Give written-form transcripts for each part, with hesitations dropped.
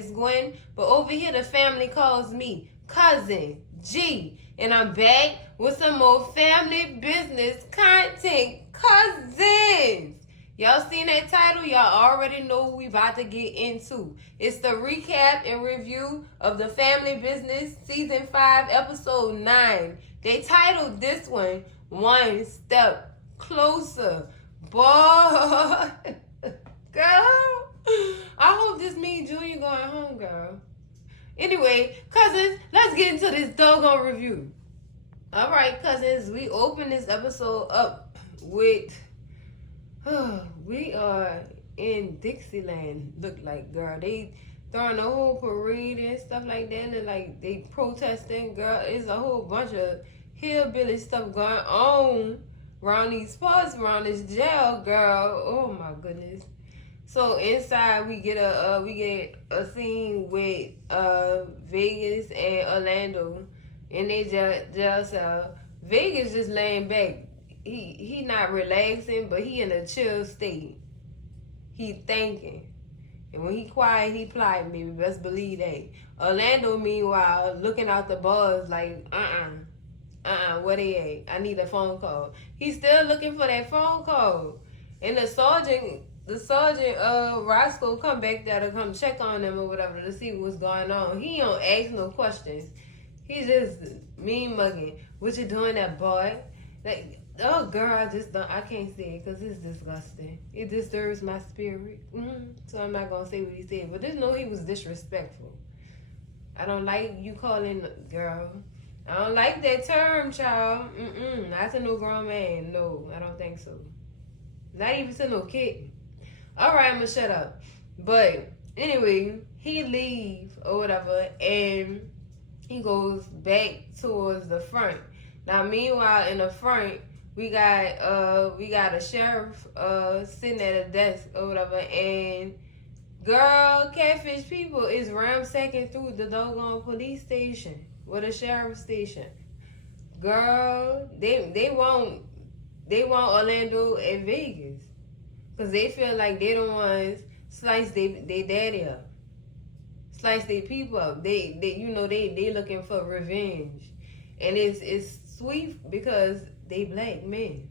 is Gwen, but over here the family calls me Cousin G. And I'm back with some more family business content. Cousins! Y'all seen that title? Y'all already know what we about to get into. It's the recap and review of the Family Business Season 5, Episode 9. They titled this one Step Closer. Boy, girl, I hope this means Junior going home, girl. Anyway, cousins, let's get into this doggone review. All right, cousins, we open this episode up with, we are in Dixieland, look like, girl. They throwing a whole parade and stuff like that, and like they protesting, girl. It's a whole bunch of hillbilly stuff going on around these parts, around this jail, girl. Oh my goodness. So inside we get a scene with Vegas and Orlando in their jail cell. Vegas just laying back. He not relaxing, but he in a chill state. He thinking. And when he quiet, he polite, baby. Best believe that. Orlando, meanwhile, looking out the bars like, where they at? I need a phone call. He's still looking for that phone call. And the sergeant, Roscoe come back there to come check on them or whatever to see what's going on. He don't ask no questions. He just mean mugging. What you doing, that boy? Like, oh girl, I can't say it because it's disgusting. It disturbs my spirit. So I'm not gonna say what he said, but just know he was disrespectful. I don't like you calling girl. I don't like that term, child. Not to no grown man. No, I don't think so. Not even to no kid. All right, I'm gonna shut up. But anyway, he leave or whatever, and he goes back towards the front. Now, meanwhile, in the front, we got a sheriff sitting at a desk or whatever, and girl, Catfish people is ransacking through the doggone police station or the sheriff station. Girl, they want Orlando and Vegas because they feel like they the ones slice they daddy up, slice their people up. They looking for revenge, and it's sweet because they black men.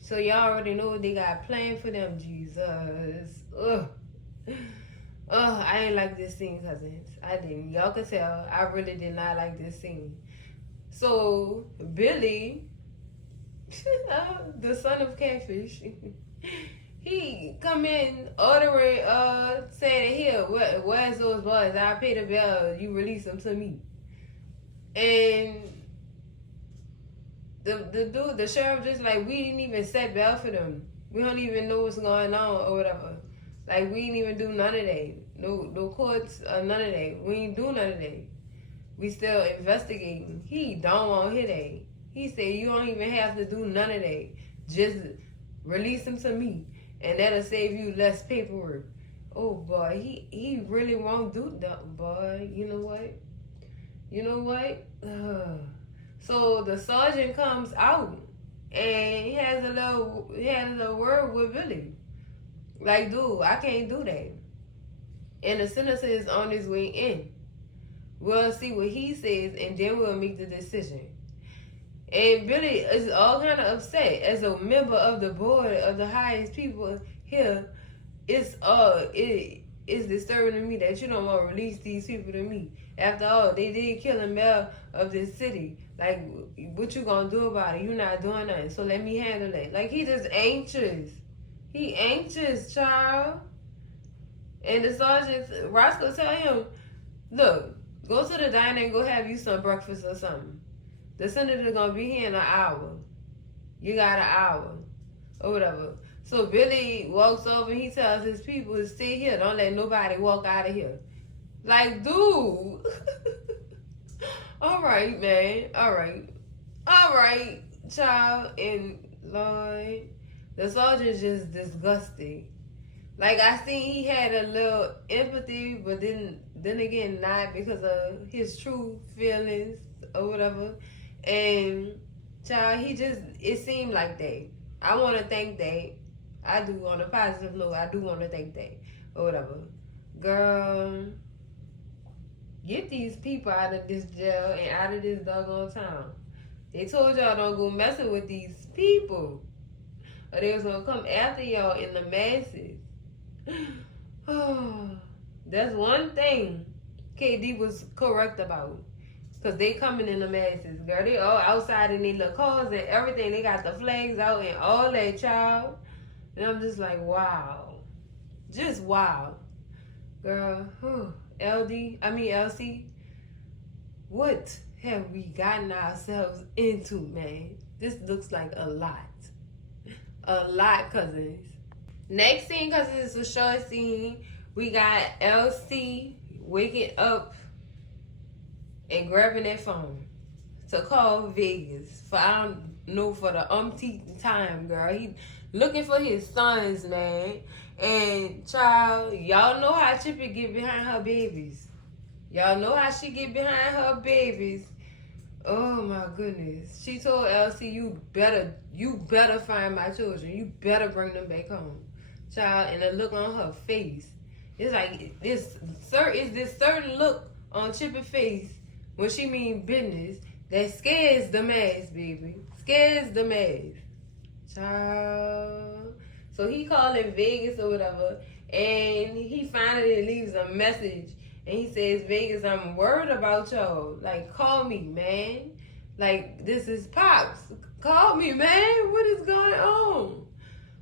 So y'all already know what they got planned for them. Jesus, I didn't like this scene, cousins. I didn't. Y'all can tell I really did not like this scene. So Billy, the son of Catfish, he come in ordering, saying, here, where's those boys? I pay the bill, you release them to me. And the sheriff just like, we didn't even set bail for them. We don't even know what's going on or whatever. Like, we didn't even do none of that. No courts, none of that. We ain't do none of that. We still investigating. He don't want to hear that. He said, you don't even have to do none of that. Just release him to me, and that'll save you less paperwork. Oh, boy, he really won't do that, boy. You know what? So the sergeant comes out, and he had a little word with Billy. Like, dude, I can't do that. And the senator is on his way in. We'll see what he says, and then we'll make the decision. And Billy is all kind of upset. As a member of the board of the highest people here, it's disturbing to me that you don't want to release these people to me. After all, they did kill a mayor of this city. Like, what you gonna do about it? You not doing nothing, so let me handle it. Like, he just anxious. He anxious, child. And the sergeant, Roscoe, tell him, look, go to the diner and go have you some breakfast or something. The senator gonna be here in an hour. You got an hour. Or whatever. So Billy walks over and he tells his people to stay here. Don't let nobody walk out of here. Like, dude. All right, man. All right, child. And Lord, the soldier's just disgusting. Like, I seen he had a little empathy, but then again, not because of his true feelings or whatever. And, child, it seemed like that. I want to think that. I do, on a positive note, I do want to think that or whatever. Girl, get these people out of this jail and out of this doggone town. They told y'all don't go messing with these people, or they was gonna come after y'all in the masses. Oh, that's one thing KD was correct about. Cause they coming in the masses, girl. They all outside in their little cars and everything. They got the flags out and all that, child. And I'm just like, wow. Just wow. Girl, LC, what have we gotten ourselves into, man? This looks like a lot. A lot, cousins. Next scene, cousins, is a short scene. We got LC waking up and grabbing that phone to call Vegas for I don't know for the umpteenth time, girl. He looking for his sons, man. And child, y'all know how Chippy get behind her babies. Y'all know how she get behind her babies. Oh my goodness. She told LC, you better find my children. You better bring them back home. Child, and the look on her face. It's like this certain look on Chippy's face when she mean business that scares the mass, baby. Scares the mass. Child. So he calling Vegas or whatever, and he finally leaves a message, and he says, Vegas, I'm worried about y'all. Like, call me, man. Like, this is Pops. Call me, man. What is going on?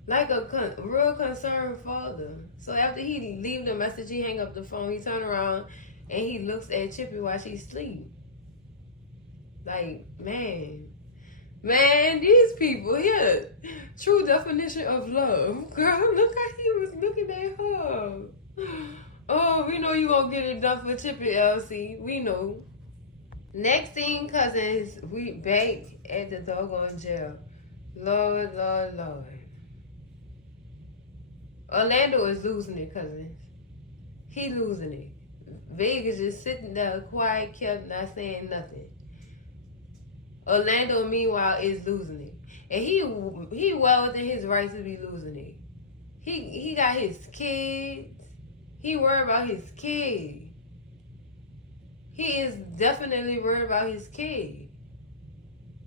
Like a real concerned father. So after he leave the message, he hang up the phone, he turn around, and he looks at Chippy while she sleep. Like, man, these people here, true definition of love. Girl, look how he was looking at her. Oh, we know you gonna get it done for Chippy, LC. We know. Next thing, cousins, we back at the doggone jail. Lord. Orlando is losing it, cousins. He losing it. Vegas just sitting there quiet, kept not saying nothing. Orlando, meanwhile, is losing it. And he well within his right to be losing it. He got his kids. He worried about his kid. He is definitely worried about his kid.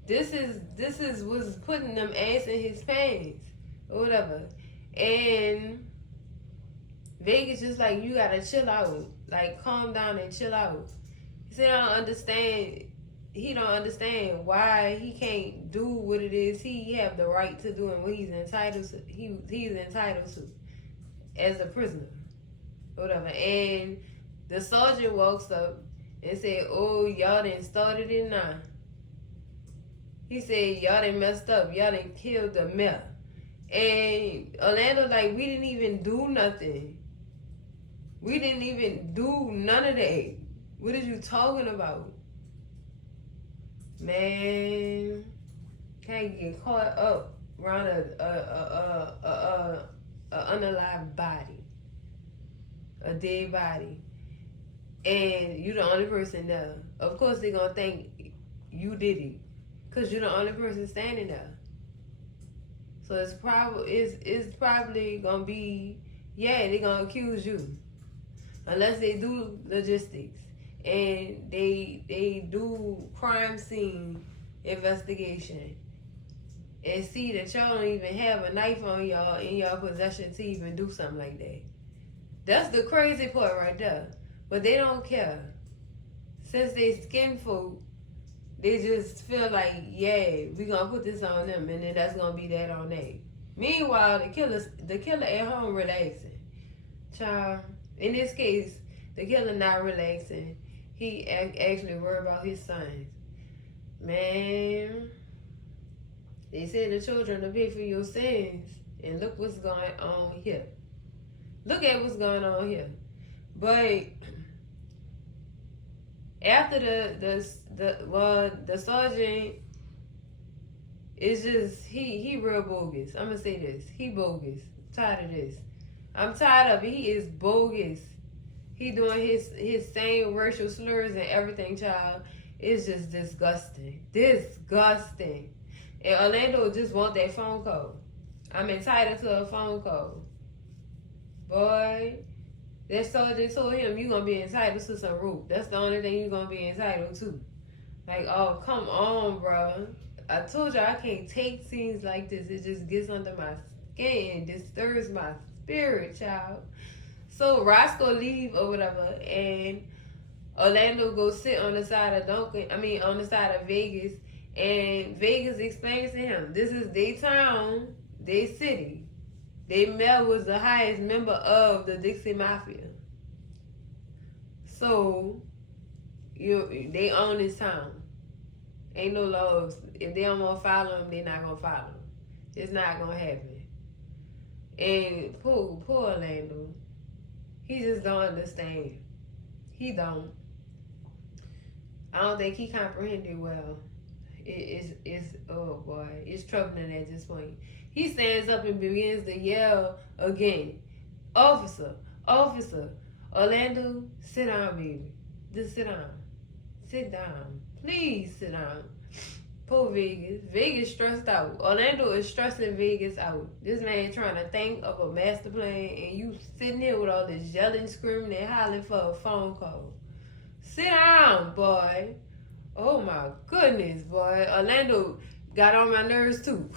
This is what's putting them ass in his pants or whatever. And Vegas just like, you gotta chill out. Like, calm down and chill out. He said, he don't understand why he can't do what it is he have the right to do and what he's entitled to. He's entitled to as a prisoner, whatever. And the sergeant walks up and said, "Oh, y'all done started it now." He said, "Y'all done messed up. Y'all done killed the mayor." And Orlando like, we didn't even do nothing. We didn't even do none of that. What are you talking about? Man, can't get caught up around a unalive body, a dead body, and you the only person there. Of course they gonna think you did it, cause you're the only person standing there. So it's probably gonna be, they gonna accuse you, unless they do logistics. And they do crime scene investigation and see that y'all don't even have a knife on y'all in y'all possession to even do something like that. That's the crazy part right there. But they don't care. Since they skin folk, they just feel like, we gonna put this on them, and then that's gonna be that on that. Meanwhile, the killer at home relaxing. Child, in this case, the killer not relaxing. He actually worried about his sons. Man, they said the children to pay for your sins. And look what's going on here. Look at what's going on here. But after the sergeant is just, he real bogus. I'm gonna say this. He bogus. I'm tired of this. I'm tired of it. He is bogus. He doing his same racial slurs and everything, child. It's just disgusting. Disgusting. And Orlando just want that phone call. I'm entitled to a phone call. Boy, That soldier told him, you gonna be entitled to some rope. That's the only thing you gonna be entitled to. Like, oh, come on, bro. I told you I can't take scenes like this. It just gets under my skin, disturbs my spirit, child. So Roscoe leave or whatever, and Orlando goes sit on the side of on the side of Vegas, and Vegas explains to him, this is their town, their city. They Mel was the highest member of the Dixie Mafia. So they own this town. Ain't no laws. If they don't want to follow them, they not gonna follow them. It's not gonna happen. And poor Orlando, he just don't understand. He don't. I don't think he comprehended well. It's oh boy, it's troubling at this point. He stands up and begins to yell again. Officer, officer, Orlando, sit down, baby. Just sit down. Sit down. Please sit down. Poor Vegas. Vegas stressed out. Orlando is stressing Vegas out. This man trying to think of a master plan, and you sitting here with all this yelling, screaming, and hollering for a phone call. Sit down, boy. Oh my goodness, boy. Orlando got on my nerves too.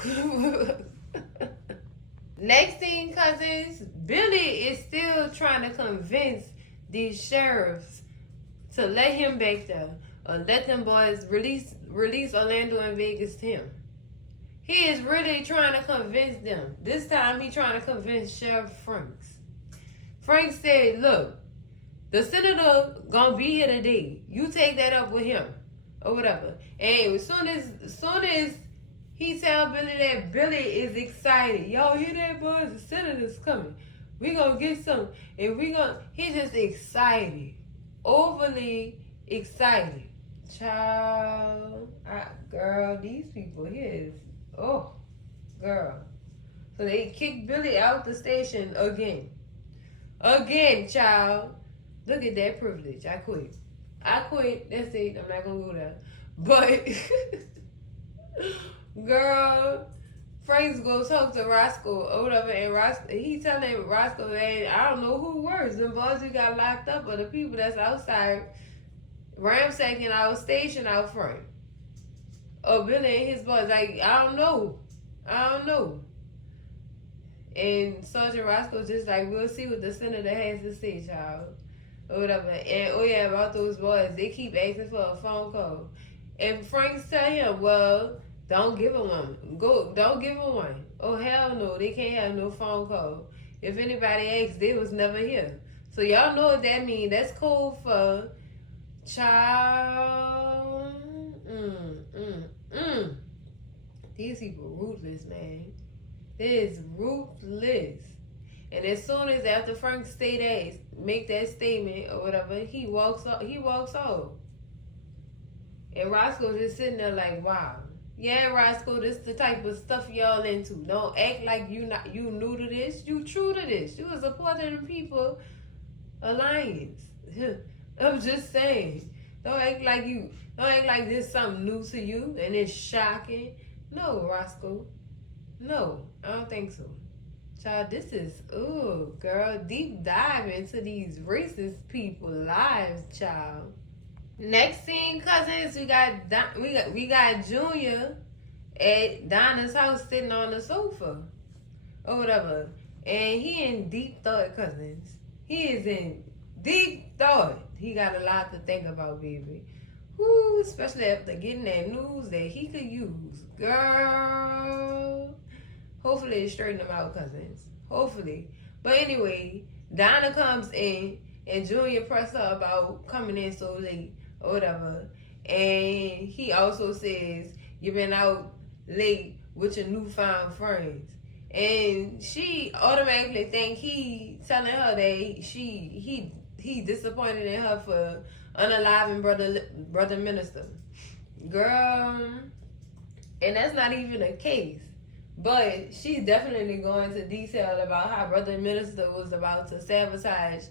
Next thing, cousins, Billy is still trying to convince these sheriffs to let him back there, or let them boys release Orlando and Vegas to him. He is really trying to convince them. This time he trying to convince Sheriff Franks. Frank said, look, the senator gonna be here today. You take that up with him, or whatever. And as soon as he tell Billy that, Billy is excited. Y'all hear that, boys? The senator's coming. We gonna get some, and he's just excited. Overly excited. Child, girl, these people here is, oh, girl. So they kicked Billy out the station again. Again, child. Look at that privilege. I quit. That's it. I'm not gonna go there. But, girl, Frank's go talk to Roscoe or whatever, and he telling Roscoe, man, I don't know who worse, the boys who got locked up or the people that's outside ransacking our station out front. Or Billy and his boys, like, I don't know. And Sergeant Roscoe just like, we'll see what the senator has to say, child. Or whatever. And oh yeah, about those boys, they keep asking for a phone call. And Franks tell him, well, don't give him one. Don't give him one. Oh hell no, they can't have no phone call. If anybody asks, they was never here. So y'all know what that means. That's code for child. These people ruthless, man. It is ruthless. And as soon as after Frank make that statement or whatever, he walks off. And Roscoe just sitting there like, wow. Yeah, Roscoe, this the type of stuff y'all into. Don't act like you new to this. You true to this. You was a part of the People Alliance. I'm just saying. Don't act like this something new to you and it's shocking. No, Roscoe. No, I don't think so. Child, this is, ooh, girl, deep dive into these racist people lives, child. Next scene, cousins, we got Junior at Donna's house sitting on the sofa or whatever, and he in deep thought, cousins. He is in deep thought. He got a lot to think about, baby. Woo, especially after getting that news that he could use, girl. Hopefully it straighten him out, cousins. Hopefully. But anyway, Donna comes in and Junior pressed her about coming in so late or whatever. And he also says, you've been out late with your newfound friends. And she automatically think he telling her that he disappointed in her for unaliving brother minister. Girl, and that's not even the case. But she's definitely going into detail about how brother minister was about to sabotage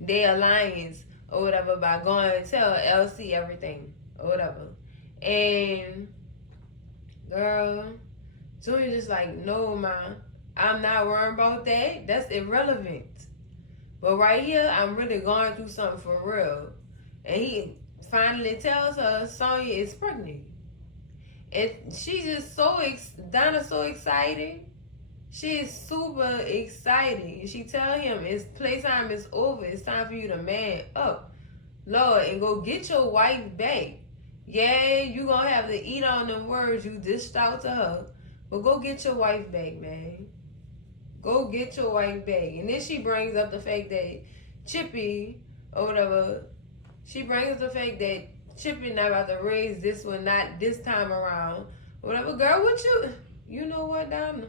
their alliance or whatever by going and tell LC everything or whatever. And girl, Junior just like, no, ma, I'm not worrying about that. That's irrelevant. But right here, I'm really going through something for real. And he finally tells her Sonya is pregnant. And she's just Donna's so excited. She is super excited. She tell him it's playtime is over. It's time for you to man up, Lord, and go get your wife back. Yeah, you gonna have to eat on them words you dished out to her, but go get your wife back, man. Go get your wife back. And then she brings up the fact that Chippy or whatever. She brings up the fact that Chippy not about to raise this one, not this time around. Whatever, girl. What you? You know what, Donna?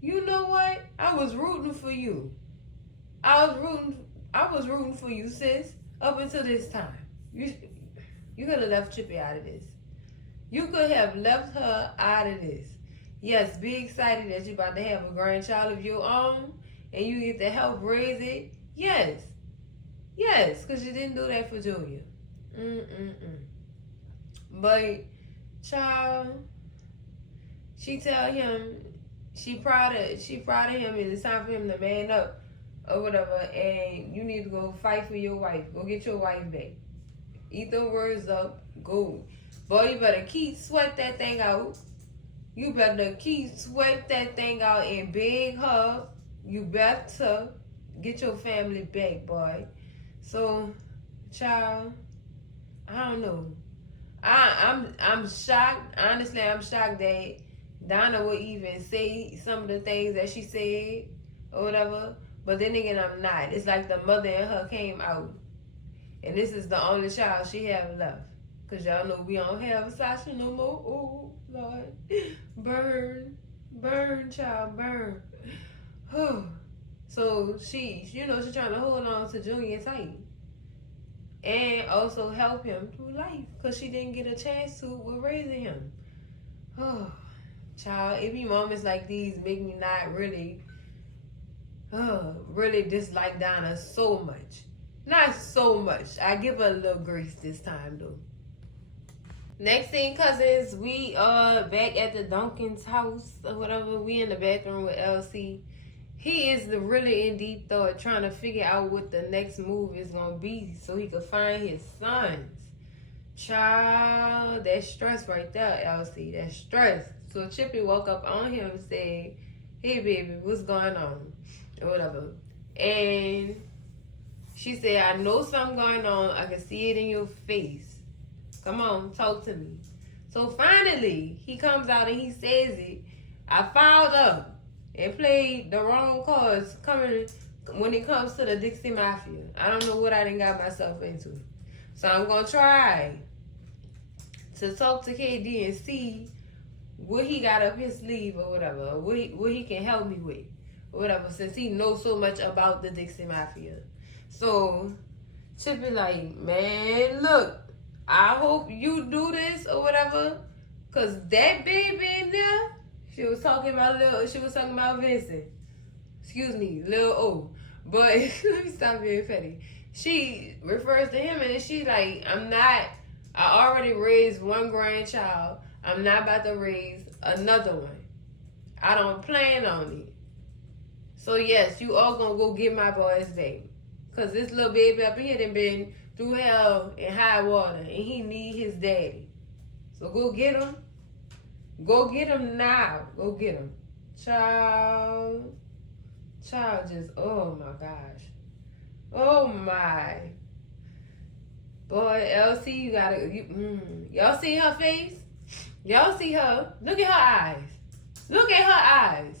You know what? I was rooting for you. I was rooting for you, sis. Up until this time, you could have left Chippy out of this. You could have left her out of this. Yes, be excited that you're about to have a grandchild of your own, and you get to help raise it. Yes, because you didn't do that for Julia. But, child, she tell him she proud of him, and it's time for him to man up or whatever, and you need to go fight for your wife. Go get your wife back. Eat the words up. Go. Boy, you better keep sweat that thing out. You better keep sweat that thing out and beg her. You better get your family back, boy. So, child, I don't know. I'm shocked. Honestly, I'm shocked that Donna would even say some of the things that she said or whatever. But then again, I'm not. It's like the mother and her came out. And this is the only child she have left. Because y'all know we don't have Sasha no more. Oh, Lord. Burn. Burn, child. Burn. So she's trying to hold on to Junior tight. And also help him through life. Because she didn't get a chance to with raising him. Oh, child. It be moments like these make me not really dislike Donna so much. Not so much. I give her a little grace this time, though. Next thing, cousins, we are back at the Duncan's house or whatever. We in the bathroom with LC. He is really in deep thought, trying to figure out what the next move is going to be so he could find his sons. Child, that's stress right there, LC. That's stress. So Chippy woke up on him and said, hey, baby, what's going on? Or whatever. And she said, I know something going on. I can see it in your face. Come on, talk to me. So finally, he comes out and he says it. I fouled up and played the wrong cards when it comes to the Dixie Mafia. I don't know what I done got myself into. So I'm going to try to talk to KD and see what he got up his sleeve or whatever. What he can help me with or whatever, since he knows so much about the Dixie Mafia. So Chippy like, man, look, I hope you do this or whatever, cause that baby in there, she was talking about Vincent. Excuse me, Lil O. But let me stop being petty. She refers to him and then she like, I already raised one grandchild. I'm not about to raise another one. I don't plan on it. So yes, you all gonna go get my boys back. Cause this little baby up here done been through hell and high water, and he need his daddy. So go get him. Go get him now. Go get him, child. Just oh my gosh, oh my. Boy, LC, y'all see her face? Y'all see her? Look at her eyes. Look at her eyes.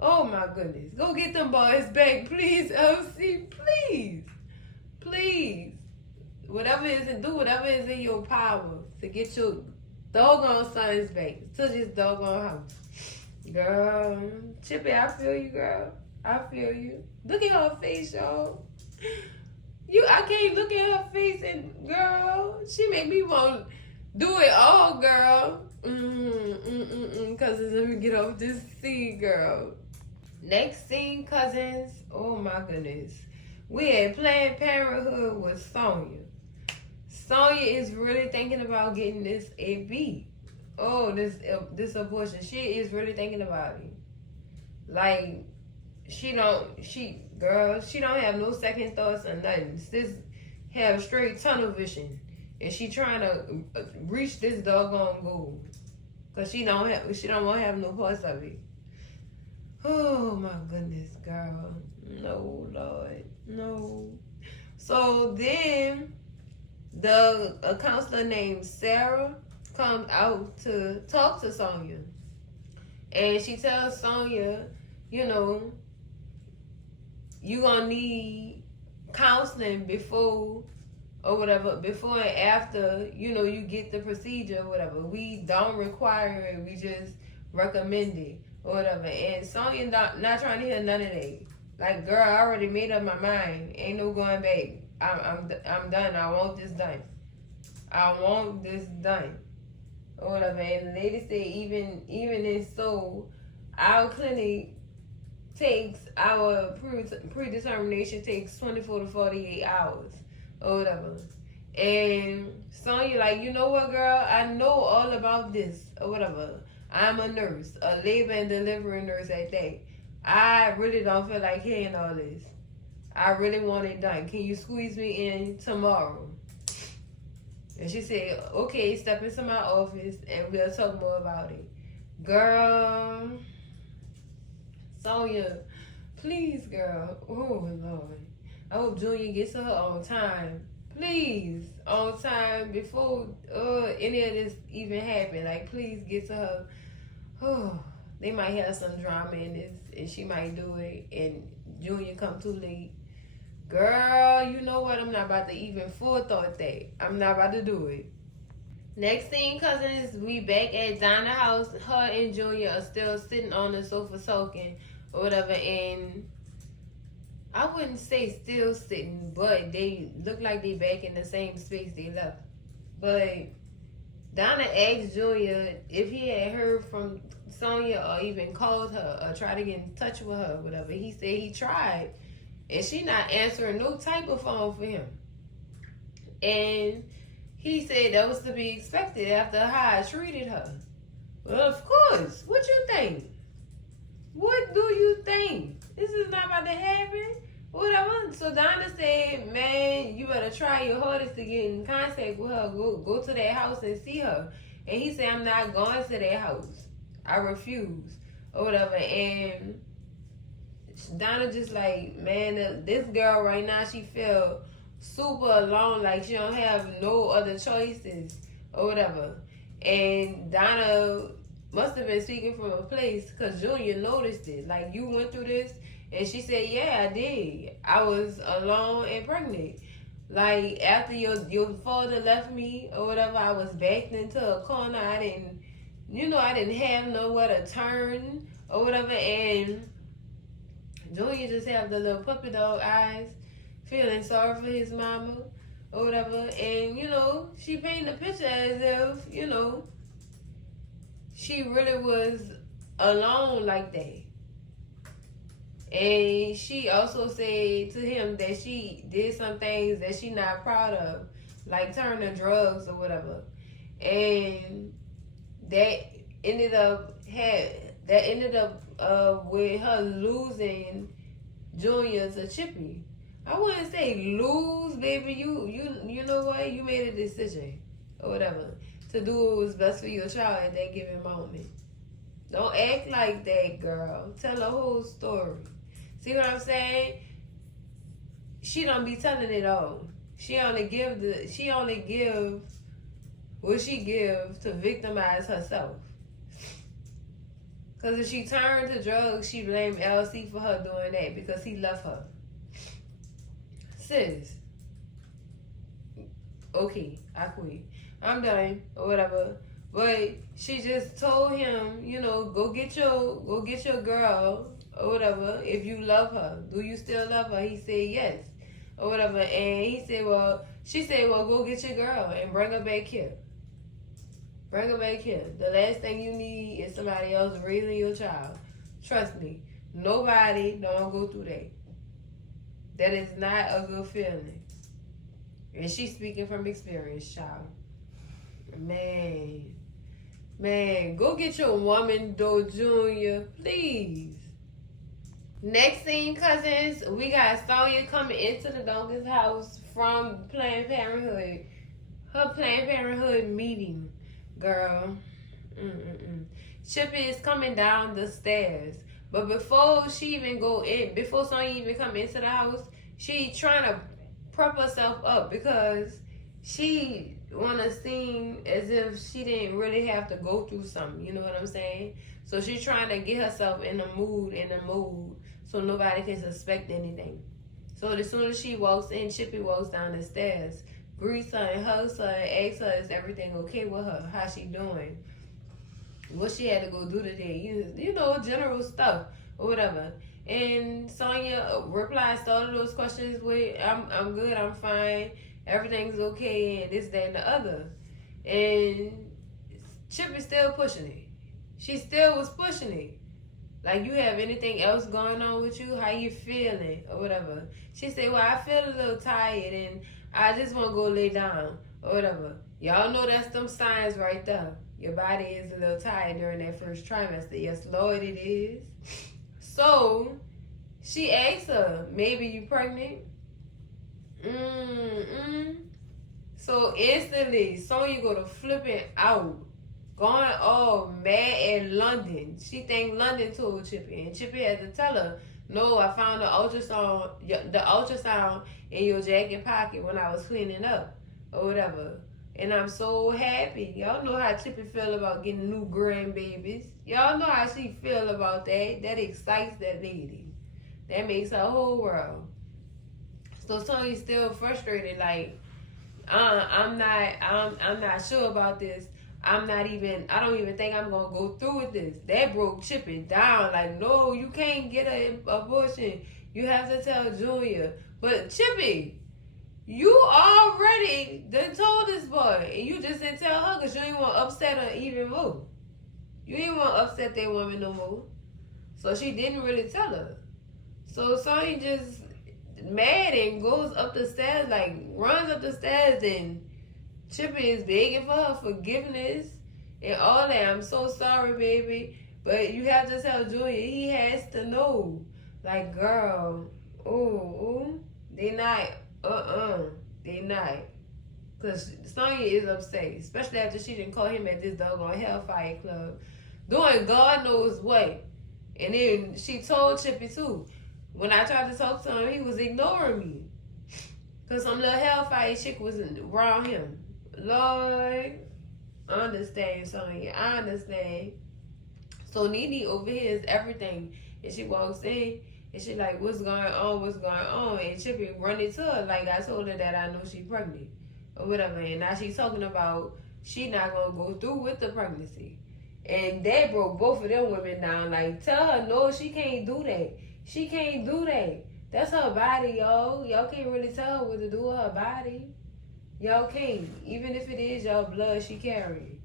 Oh my goodness. Go get them boys back, please, LC. Please. Whatever is in your power to get your doggone sons back to this doggone house. Girl, Chippy, I feel you, girl. I feel you. Look at her face, y'all. I can't look at her face and, girl, she make me want to do it all, girl. Cousins, let me get off this scene, girl. Next scene, cousins. Oh my goodness. We had Planned Parenthood with Sonya. Sonya is really thinking about getting this AB. Oh, this abortion. She is really thinking about it. Like, she don't have no second thoughts or nothing. Sis have straight tunnel vision, and she trying to reach this doggone goal, cause she don't want to have no parts of it. Oh my goodness, girl. No, Lord, no. So then a counselor named Sarah comes out to talk to Sonya, and she tells Sonya, you know, you gonna need counseling before or whatever, before and after, you know, you get the procedure or whatever. We don't require it, we just recommend it or whatever. And Sonya not trying to hear none of that. Like, girl, I already made up my mind. Ain't no going back. I'm done. I want this done. I want this done. Or whatever. And the lady said, even if so, our clinic takes, our predetermination takes 24 to 48 hours or whatever. And Sonya like, you know what, girl? I know all about this or whatever. I'm a nurse, a labor and delivery nurse at that. I really don't feel like hearing all this. I really want it done. Can you squeeze me in tomorrow? And she said, okay, step into my office and we'll talk more about it. Girl, Sonya, please, girl. Oh, Lord. I hope Junior gets to her on time. Please, on time before any of this even happen. Like, please get to her. Oh, they might have some drama in this, and she might do it, and Junior come too late. Girl, you know what? I'm not about to even forethought that. I'm not about to do it. Next thing, cousins, we back at Donna's house. Her and Junior are still sitting on the sofa sulking or whatever, and I wouldn't say still sitting, but they look like they back in the same space they left. But Donna asked Junior if he had heard from Sonya or even called her or tried to get in touch with her or whatever. He said he tried, and she not answering no type of phone for him. And he said that was to be expected after how I treated her. Well, of course. What you think? What do you think? This is not about to happen. Whatever. So Donna said, man, you better try your hardest to get in contact with her. Go to that house and see her. And he said, I'm not going to that house. I refuse. Or whatever. And Donna just like, man, this girl right now, she feel super alone. Like she don't have no other choices. Or whatever. And Donna must have been speaking from a place because Junior noticed it. Like, you went through this? And she said, yeah, I did. I was alone and pregnant. Like, after your father left me or whatever, I was backed into a corner. I didn't have nowhere to turn or whatever. And Junior just have the little puppy dog eyes, feeling sorry for his mama or whatever. And, she painted the picture as if, she really was alone like that. And she also said to him that she did some things that she not proud of, like turn to drugs or whatever. And that ended up with her losing Junior to Chippy. I wouldn't say lose, baby. You know what? You made a decision or whatever to do what was best for your child at that given moment. Don't act like that, girl. Tell the whole story. See what I'm saying? She don't be telling it all. She only give what she give to victimize herself. Cause if she turned to drugs, she blamed LC for her doing that because he left her. Sis. Okay, I quit. I'm done or whatever. But she just told him, go get your girl or whatever, if you love her. Do you still love her? He said yes. Or whatever. And she said, well, go get your girl and bring her back here. Bring her back here. The last thing you need is somebody else raising your child. Trust me. Nobody don't go through that. That is not a good feeling. And she's speaking from experience, child. Man, go get your woman, though, Junior. Please. Next scene, cousins, we got Sonya coming into the Duncan's house from Planned Parenthood. Her Planned Parenthood meeting, girl. Chippy is coming down the stairs. But before she even go in, before Sonya even come into the house, she trying to prep herself up because she want to seem as if she didn't really have to go through something. You know what I'm saying? So she's trying to get herself in the mood, so nobody can suspect anything. So as soon as she walks in, Chippy walks down the stairs, greets her and hugs her and asks her is everything okay with her, how she doing, what she had to go do today, you know, general stuff or whatever. And Sonya replies to all of those questions with, I'm good, I'm fine, everything's okay, and this, that, and the other. And Chip is still pushing it. She still was pushing it. Like, you have anything else going on with you? How you feeling? Or whatever. She said, well, I feel a little tired and I just want to go lay down. Or whatever. Y'all know that's them signs right there. Your body is a little tired during that first trimester. Yes, Lord, it is. So, she asks her, maybe you pregnant? So, instantly, Sonya go to flipping out. Going all mad at London. She think London told Chippy. And Chippy had to tell her, no, I found the ultrasound in your jacket pocket when I was cleaning up. Or whatever. And I'm so happy. Y'all know how Chippy feel about getting new grandbabies. Y'all know how she feel about that. That excites that lady. That makes her whole world. So Sonya's still frustrated. Like, I'm not sure about this. I don't even think I'm going to go through with this. That broke Chippy down. Like, no, you can't get an abortion. You have to tell Junior. But Chippy, you already done told this boy. And you just didn't tell her because you didn't want to upset her even more. You didn't want to upset that woman no more. So she didn't really tell her. So Sonya just mad and goes up the stairs, like runs up the stairs, and Chippy is begging for her forgiveness and all that. I'm so sorry, baby. But you have to tell Junior. He has to know. Like, girl, they not, they not. Because Sonya is upset, especially after she didn't call him at this doggone Hellfire Club, doing God knows what. And then she told Chippy, too. When I tried to talk to him, he was ignoring me. Because some little Hellfire chick was around him. Lord, I understand, Sonya. I understand. So Nene overhears everything. And she walks in. And she like, what's going on? What's going on? And Chippy running to her like I told her that I know she's pregnant. Or whatever. And now she's talking about she not going to go through with the pregnancy. And that broke both of them women down. Like, tell her, no, she can't do that. She can't do that. That's her body, y'all. Y'all can't really tell her what to do with her body. Y'all can't. Even if it is y'all blood she carrying.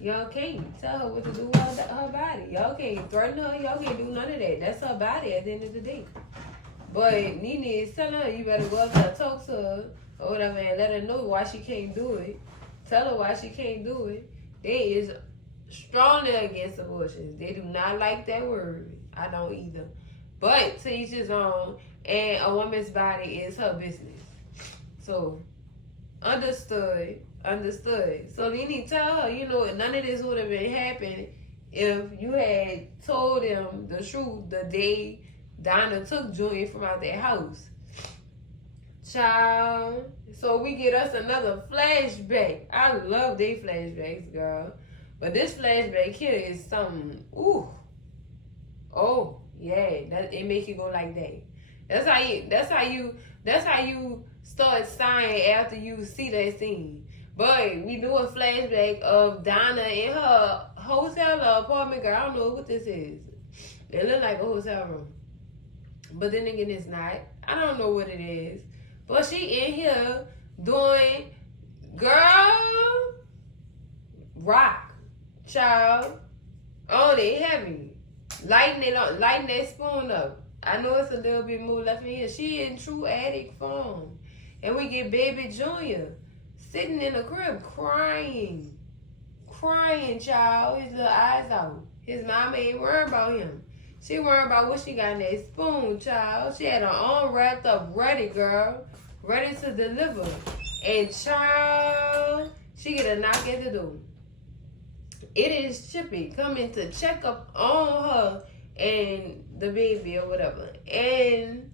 Y'all can't tell her what to do with her body. Y'all can't threaten her. Y'all can't do none of that. That's her body at the end of the day. But Nene is telling her, you better go up there and talk to her or whatever and let her know why she can't do it. Tell her why she can't do it. They is strongly against abortions. They do not like that word. I don't either. But to each his own, and a woman's body is her business. So, understood. So you need to tell her, you know, none of this would have been happening if you had told them the truth the day Donna took Junior from out their house. Child. So we get us another flashback. I love they flashbacks, girl. But this flashback here is something, ooh. Oh, yeah. That it make you go like that. That's how you start sighing after you see that scene. But we do a flashback of Donna in her hotel or apartment, girl. I don't know what this is. It look like a hotel room. But then again, it's not. I don't know what it is. But she in here doing, girl, rock, child, on it, heavy. Lighting that spoon up. I know it's a little bit more left in here. She in true addict form. And we get baby Junior sitting in the crib crying, child. His little eyes out. His mama ain't worried about him. She worried about what she got in that spoon, child. She had her arm wrapped up, ready, girl. Ready to deliver. And child, she get a knock at the door. It is Chippy coming to check up on her and the baby or whatever. And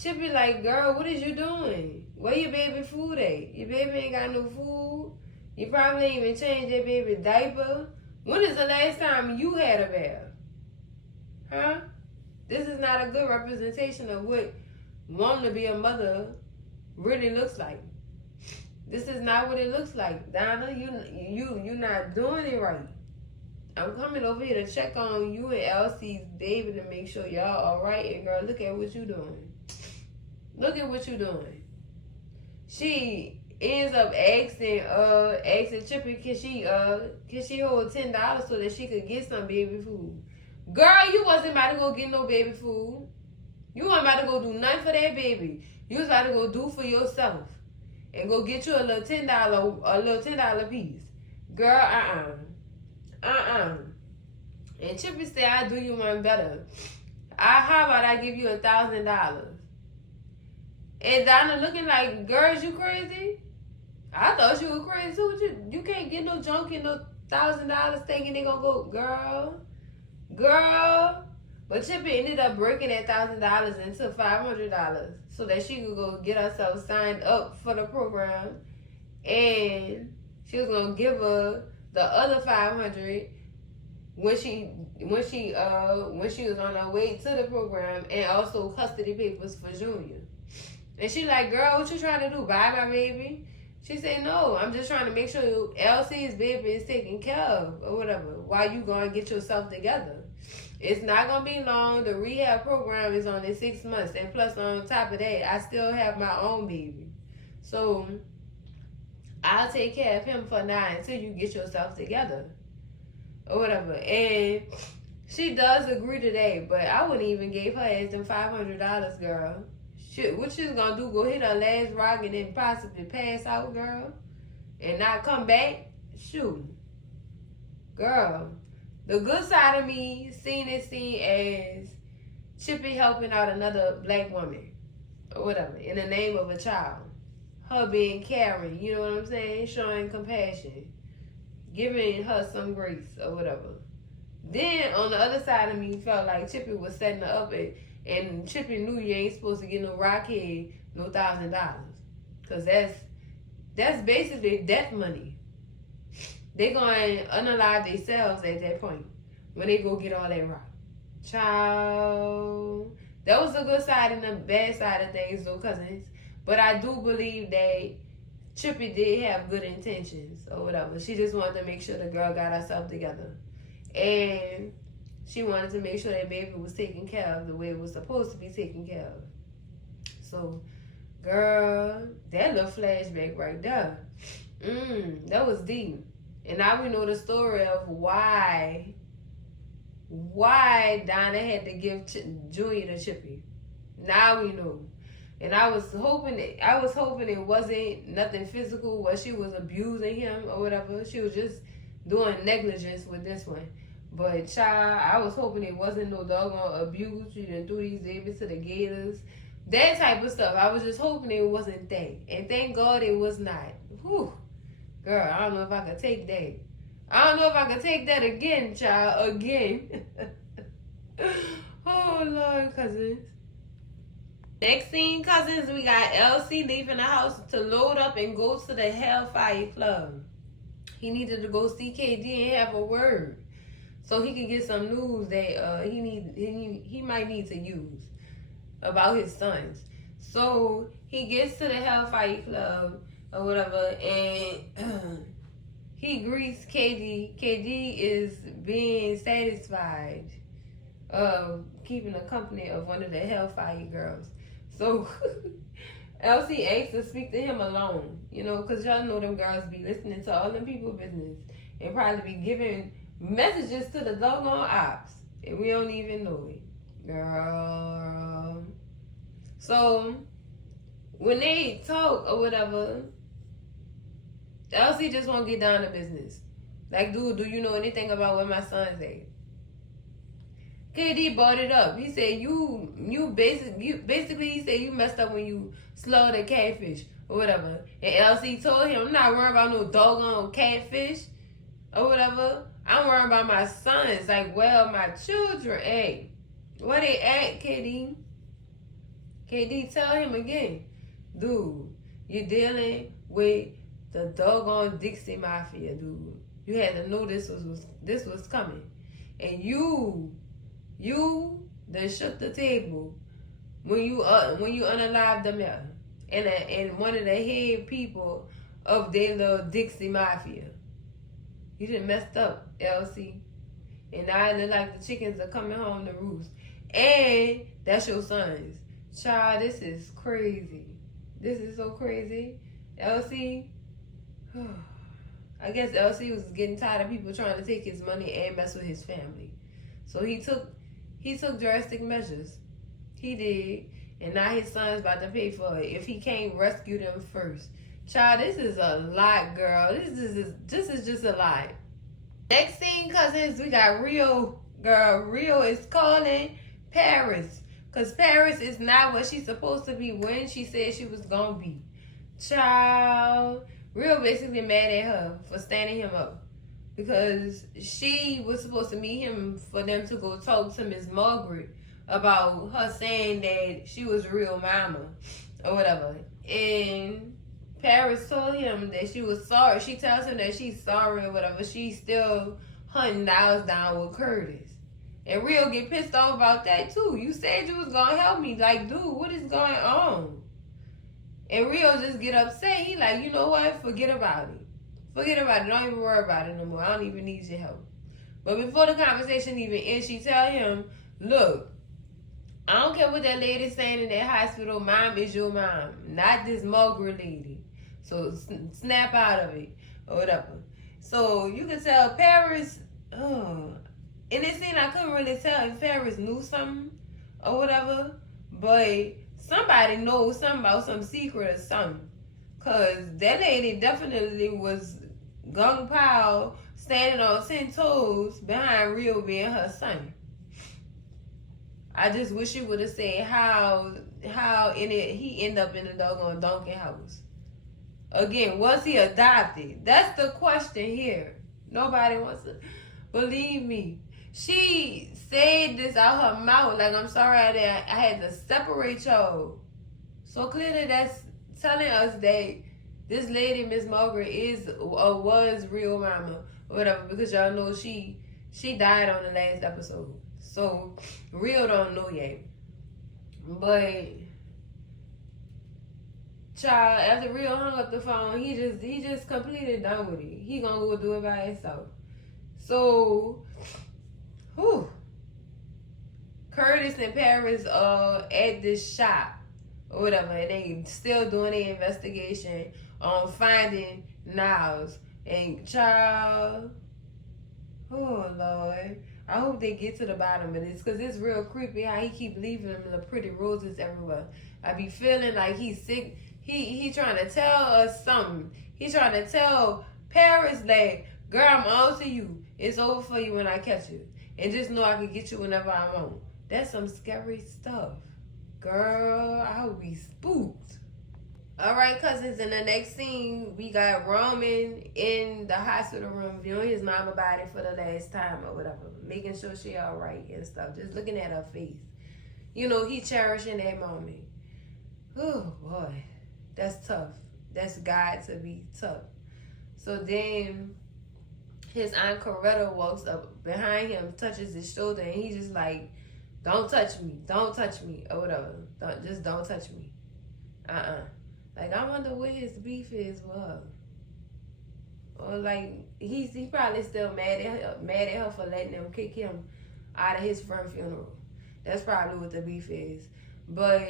Chippy like, girl, what is you doing? Where your baby food at? Your baby ain't got no food. You probably ain't even changed your baby diaper. When is the last time you had a bath? Huh? This is not a good representation of what wanting to be a mother really looks like. This is not what it looks like. Donna, you not doing it right. I'm coming over here to check on you and Elsie's baby to make sure y'all all right. And girl, look at what you doing. Look at what you doing. She ends up asking Chippy, can she hold $10 so that she could get some baby food? Girl, you wasn't about to go get no baby food. You wasn't about to go do nothing for that baby. You was about to go do for yourself. And go get you a little $10 piece. Girl, And Chippy said, I'll do you one better. How about I give you $1,000? And Donna looking like, girls, you crazy? I thought you were crazy too. You can't get no junk in no $1,000 thinking they gonna go, girl. But Chippy ended up breaking that $1,000 into $500 so that she could go get herself signed up for the program, and she was gonna give her the other $500 when she was on her way to the program, and also custody papers for Junior. And she like, girl, what you trying to do? Buy my baby? She said, no, I'm just trying to make sure Elsie's baby is taken care of or whatever while you go and get yourself together. It's not going to be long. The rehab program is only 6 months. And plus, on top of that, I still have my own baby. So, I'll take care of him for now until you get yourself together or whatever. And she does agree today, but I wouldn't even give her as them $500, girl. Shit, what she's gonna do? Go hit her last rock and then possibly pass out, girl, and not come back? Shoot, girl. The good side of me seen as Chippy helping out another black woman or whatever in the name of a child. Her being caring, you know what I'm saying? Showing compassion, giving her some grace or whatever. Then on the other side of me felt like Chippy was setting her up and Chippy knew you ain't supposed to get no rockhead, no $1,000. Because that's basically death money. They going to unalive themselves at that point when they go get all that rock. Child. That was the good side and the bad side of things, though, cousins. But I do believe that Chippy did have good intentions or whatever. She just wanted to make sure the girl got herself together. And she wanted to make sure that baby was taken care of the way it was supposed to be taken care of. So, girl, that little flashback right there. That was deep. And now we know the story of why Donna had to give Junior to Chippy. Now we know. And I was hoping it wasn't nothing physical where she was abusing him or whatever. She was just doing negligence with this one. But child, I was hoping it wasn't no doggone abuse. She done threw these babies to the gators. That type of stuff. I was just hoping it wasn't that. And thank God it was not. Whew. Girl, I don't know if I could take that. I don't know if I could take that again, child. Again. Oh, Lord, cousins. Next scene, cousins, we got Elsie leaving the house to load up and go to the Hellfire Club. He needed to go see KD and have a word, so he can get some news that he might need to use about his sons. So he gets to the Hellfire Club or whatever, and he greets KD. KD is being satisfied of keeping the company of one of the Hellfire girls. So Elsie asks to speak to him alone, because y'all know them girls be listening to all them people business and probably be giving messages to the doggone ops, and we don't even know it, girl. So when they talk or whatever, Elsie just won't get down to business. Like, dude, do you know anything about where my son's at? KD brought it up. He said you basically he said you messed up when you slaughtered a catfish or whatever. And LC told him, I'm not worried about no doggone catfish or whatever. I'm worried about my sons. Like, well, my children, hey. Where they at, KD? KD, tell him again. Dude, you're dealing with the doggone Dixie Mafia, dude. You had to know this was coming. And you done shook the table when you unalived them there. And one of the head people of their little Dixie Mafia. You done messed up, LC. And now it look like the chickens are coming home to roost. And that's your sons. Child, this is crazy. This is so crazy. LC, I guess LC was getting tired of people trying to take his money and mess with his family. So he took drastic measures. He did. And now his son's about to pay for it if he can't rescue them first. Child, this is a lot, girl. This is just a lot. Next scene, cousins, we got Rio. Girl, Rio is calling Paris. Because Paris is not what she's supposed to be when she said she was going to be. Child, Rio basically mad at her for standing him up. Because she was supposed to meet him for them to go talk to Miss Margaret about her saying that she was real mama or whatever. And Paris told him that she was sorry. She tells him that she's sorry or whatever. She's still hunting dollars down with Curtis. And Rio get pissed off about that too. You said you was gonna help me. Like, dude, what is going on? And Rio just get upset. He like, you know what? Forget about it. Forget about it. Don't even worry about it no more. I don't even need your help. But before the conversation even ends, she tell him, look, I don't care what that lady's saying in that hospital. Mom is your mom, not this Margaret lady. So snap out of it or whatever. So you can tell Paris, in this scene I couldn't really tell if Paris knew something or whatever, but somebody knows something about some secret or something. Cause that lady definitely was gung-pao, standing on 10 toes behind Rio being her son. I just wish you would have said how he ended up in the doggone donkey house. Again, was he adopted? That's the question here. Nobody wants to believe me. She said this out her mouth, like, I'm sorry that I had to separate y'all. So clearly that's telling us that this lady, Miss Margaret, is or was real mama or whatever, because y'all know she died on the last episode. So Rio don't know yet. But child, after Rio hung up the phone, he just completely done with it. He gonna go do it by himself. So Curtis and Paris are at this shop or whatever, and they still doing the investigation on finding Niles. And child, oh Lord, I hope they get to the bottom of this, because it's real creepy how he keep leaving them the pretty roses everywhere. I be feeling like he's sick. He trying to tell us something. He trying to tell Paris that, girl, I'm on to you. It's over for you when I catch you. And just know I can get you whenever I want. That's some scary stuff. Girl, I would be spooked. Alright, cousins, in the next scene, we got Roman in the hospital room viewing his mama body for the last time or whatever. Making sure she alright and stuff. Just looking at her face. You know, he cherishing that moment. Oh, boy. That's tough. That's got to be tough. So then his Aunt Coretta walks up behind him, touches his shoulder, and he's just like, don't touch me, or whatever. Don't touch me. Like, I wonder what his beef is with her. Or like, he probably still mad at her for letting them kick him out of his friend's funeral. That's probably what the beef is. But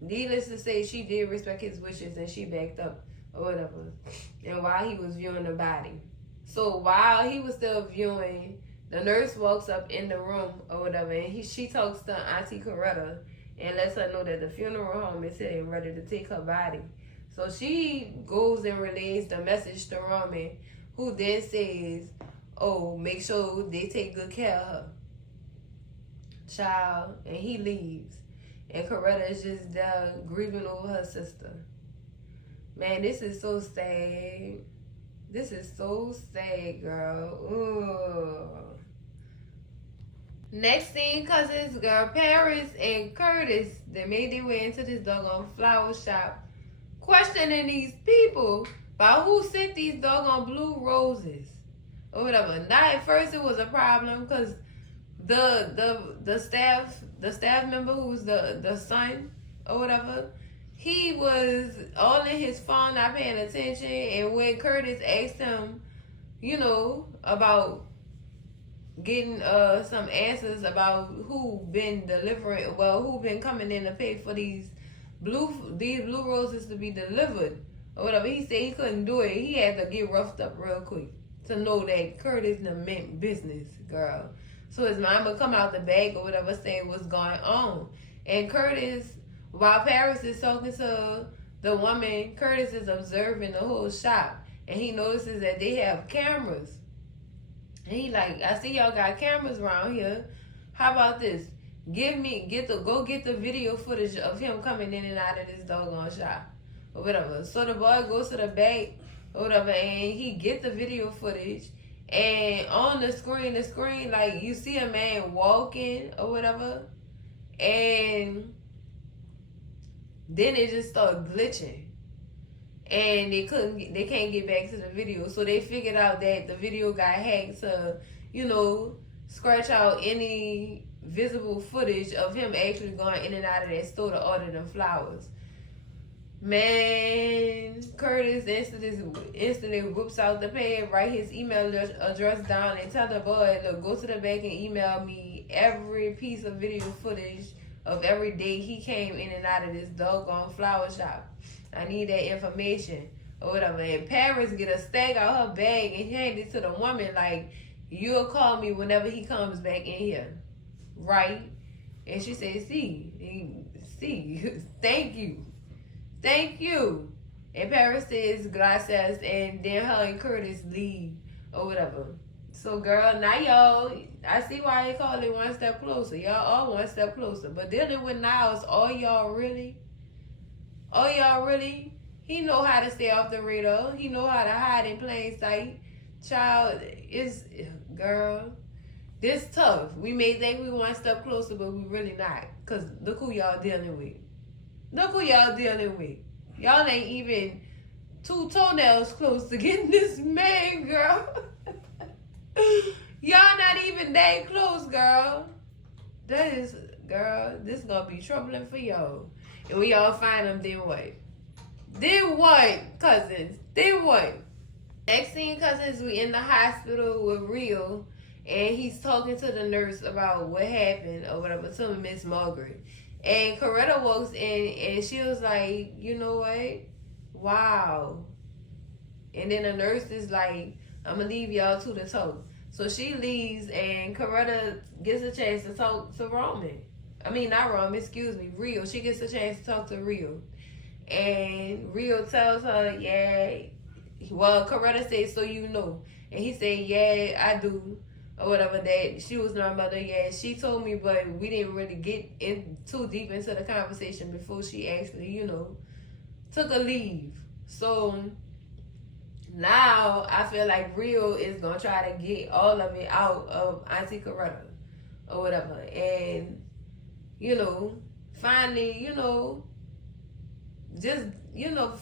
needless to say, she did respect his wishes and she backed up or whatever. And while he was viewing the body. So while he was still viewing, the nurse walks up in the room or whatever, and she talks to Auntie Coretta and lets her know that the funeral home is here and ready to take her body. So she goes and relays the message to Roman, who then says, oh, make sure they take good care of her. child, and he leaves. And Coretta is just there grieving over her sister. Man, this is so sad. This is so sad, girl. Ugh. Next scene, cousins, girl, Paris and Curtis, they made their way into this doggone flower shop, questioning these people about who sent these doggone blue roses or whatever. Now at first it was a problem because the staff member who was the son or whatever, he was all in his phone not paying attention, and when Curtis asked him, about getting some answers about who been coming in to pay for these blue roses to be delivered or whatever, he said he couldn't do it. He had to get roughed up real quick to know that Curtis meant business, girl. So his mama come out the bag or whatever saying what's going on. And Curtis, while Paris is talking to the woman, Curtis is observing the whole shop. And he notices that they have cameras. And he like, I see y'all got cameras around here. How about this? Go get the video footage of him coming in and out of this doggone shop. Or whatever. So the boy goes to the back or whatever, and he get the video footage. And on the screen, like, you see a man walking or whatever, and then it just started glitching, and they can't get back to the video. So they figured out that the video got hacked to, scratch out any visible footage of him actually going in and out of that store to order them flowers. Man, Curtis instantly whips out the pad, write his email address down, and tell the boy, look, go to the back and email me every piece of video footage of every day he came in and out of this doggone flower shop. I need that information or whatever. And Paris get a stack out her bag and hand it to the woman like, you'll call me whenever he comes back in here, right? And she said, see, thank you. And Paris says gracias, and then her and Curtis leave or whatever. So girl, now y'all, I see why they call it one step closer. Y'all all one step closer. But dealing with Niles, all y'all really, he know how to stay off the radar. He know how to hide in plain sight. Child, girl, this tough. We may think we one step closer, but we really not. Because look who y'all dealing with. Y'all ain't even 2 toenails close to getting this man, girl. Y'all not even that close, girl. This gonna be troubling for y'all. And when y'all find them, then what? Cousins? Then what? Next scene, cousins, we in the hospital with Rio, and he's talking to the nurse about what happened or whatever to Miss Margaret. And Coretta walks in, and she was like, you know what? Wow. And then the nurse is like, I'm going to leave y'all two to talk. So she leaves, and Coretta gets a chance to talk to Rio. She gets a chance to talk to Rio. And Rio tells her, Coretta says, so you know. And he said, yeah, I do. Or whatever, that she was my mother. Yeah, she told me, but we didn't really get in too deep into the conversation before she actually, took a leave. So now I feel like Rio is gonna try to get all of it out of Auntie Coretta or whatever, and finally, just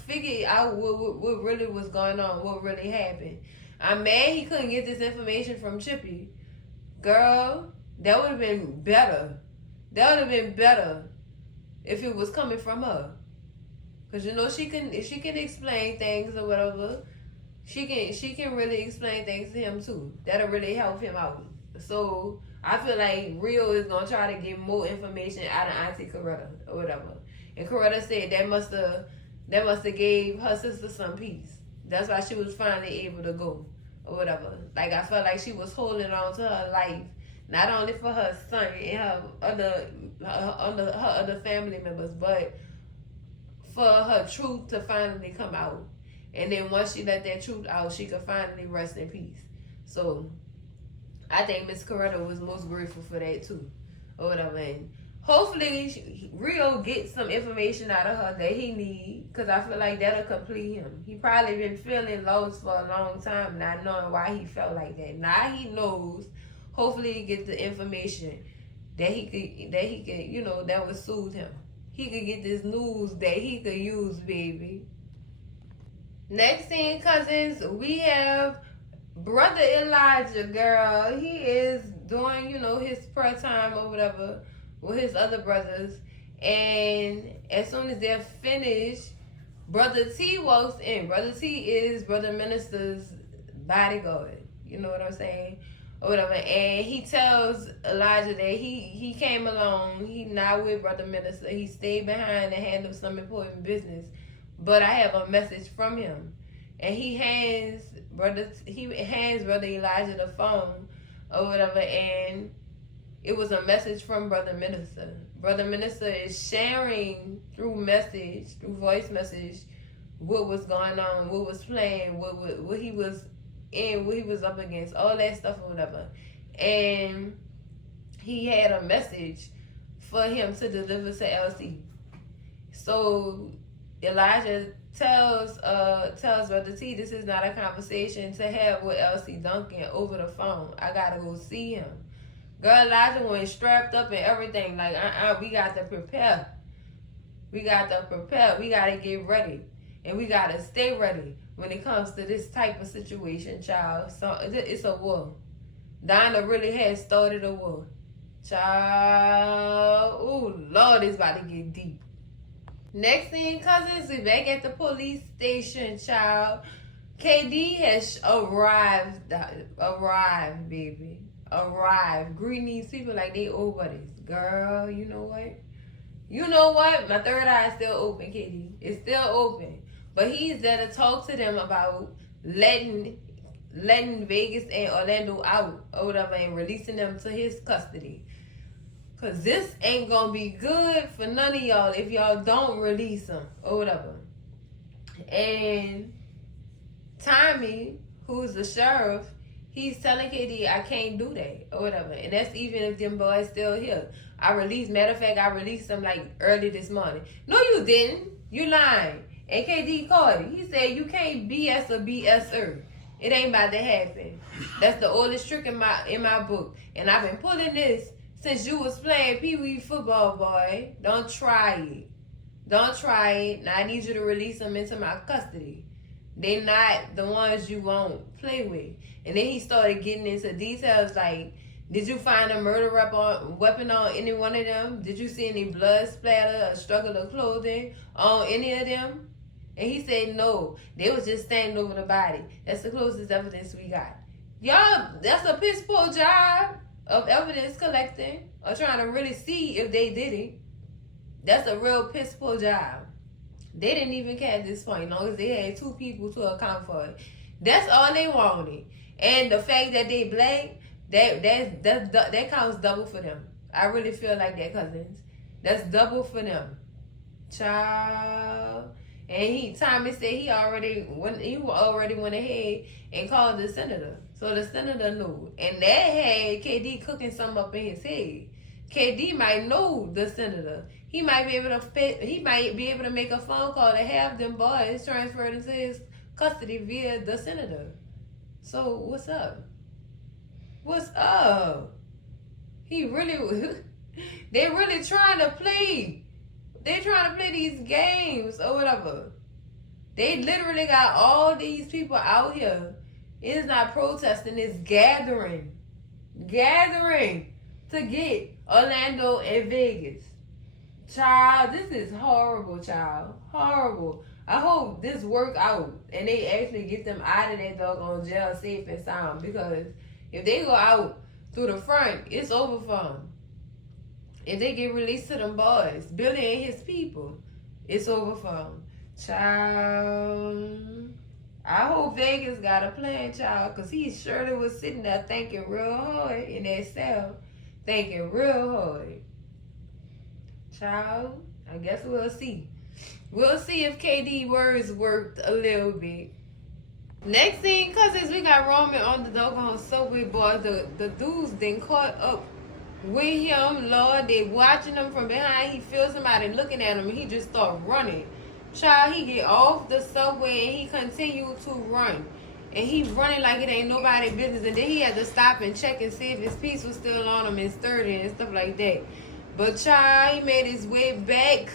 figure out what really was going on, what really happened. I'm mad he couldn't get this information from Chippy. Girl, that would have been better. If it was coming from her. Because she can explain things or whatever. She can really explain things to him too. That'll really help him out. So I feel like Rio is gonna try to get more information out of Auntie Coretta or whatever. And Coretta said that must have gave her sister some peace. That's why she was finally able to go or whatever. Like, I felt like she was holding on to her life, not only for her son and her other family members, but for her truth to finally come out. And then once she let that truth out, she could finally rest in peace. So I think Miss Coretta was most grateful for that too, or whatever. And hopefully Rio gets some information out of her that he needs, because I feel like that'll complete him. He probably been feeling lost for a long time, not knowing why he felt like that. Now he knows. Hopefully he gets the information that he could, that would soothe him. He could get this news that he could use, baby. Next thing, cousins, we have Brother Elijah, girl. He is doing, his prayer time or whatever with his other brothers. And as soon as they're finished, Brother T walks in. Brother T is Brother Minister's bodyguard. You know what I'm saying? Or whatever. And he tells Elijah that he came along. He not with Brother Minister. He stayed behind and handled some important business. But I have a message from him. And he hands Brother Elijah the phone or whatever, and it was a message from Brother Minister. Brother Minister is sharing through voice message, what was going on, what was playing, what he was in, what he was up against, all that stuff or whatever. And he had a message for him to deliver to LC. So Elijah tells Brother T, this is not a conversation to have with LC Duncan over the phone. I gotta go see him. Girl, Elijah went strapped up and everything. Like, we got to prepare. We got to get ready. And we got to stay ready when it comes to this type of situation, child. So it's a war. Dinah really has started a war. Child. Ooh, Lord, it's about to get deep. Next thing, cousins, we back at the police station, child. KD has arrived, baby. Arrived. Greeting these people like they old buddies. Girl, you know what? My third eye is still open, KD. It's still open. But he's there to talk to them about letting Vegas and Orlando out or whatever and releasing them to his custody. Because this ain't going to be good for none of y'all if y'all don't release them or whatever. And Tommy, who's the sheriff, he's telling KD, I can't do that or whatever. And that's even if them boys still here. Matter of fact, I released them like early this morning. No, you didn't. You lying. And KD called it. He said, you can't BS a BSer. It ain't about to happen. That's the oldest trick in my book. And I've been pulling this since you was playing Pee-wee football, boy. Don't try it. Don't try it. Now I need you to release them into my custody. They're not the ones you won't play with. And then he started getting into details like, did you find a murder weapon on any one of them? Did you see any blood splatter or struggle of clothing on any of them? And he said no. They was just standing over the body. That's the closest evidence we got. Y'all, that's a piss poor job of evidence collecting or trying to really see if they did it. That's a real piss poor job. They didn't even care at this point, as long as they had two people to account for it. That's all they wanted. And the fact that they black, that counts double for them. I really feel like that, cousins. That's double for them. Child. And Tommy said he already went ahead and called the senator. So the senator knew. And that had KD cooking something up in his head. KD might know the senator. He might be able to make a phone call to have them boys transferred into his custody via the senator. So what's up? What's up? They're really trying to play. They're trying to play these games or whatever. They literally got all these people out here. It's not protesting, it's gathering. Gathering to get Orlando and Vegas. Child, this is horrible, child. Horrible. I hope this work out and they actually get them out of that doggone jail safe and sound, because if they go out through the front, it's over for them. If they get released to them boys, Billy and his people, it's over for them. Child, I hope Vegas got a plan, child, because he surely was sitting there thinking real hard in that cell. Thinking real hard. Child, I guess we'll see. We'll see if KD words worked a little bit. Next thing, cousins, we got Roman on the doggone subway, boy. The dudes then caught up with him, Lord. They watching him from behind. He feels somebody looking at him, and he just start running. Child, he get off the subway and he continue to run. And he running like it ain't nobody business. And then he had to stop and check and see if his piece was still on him and sturdy and stuff like that. But child, he made his way back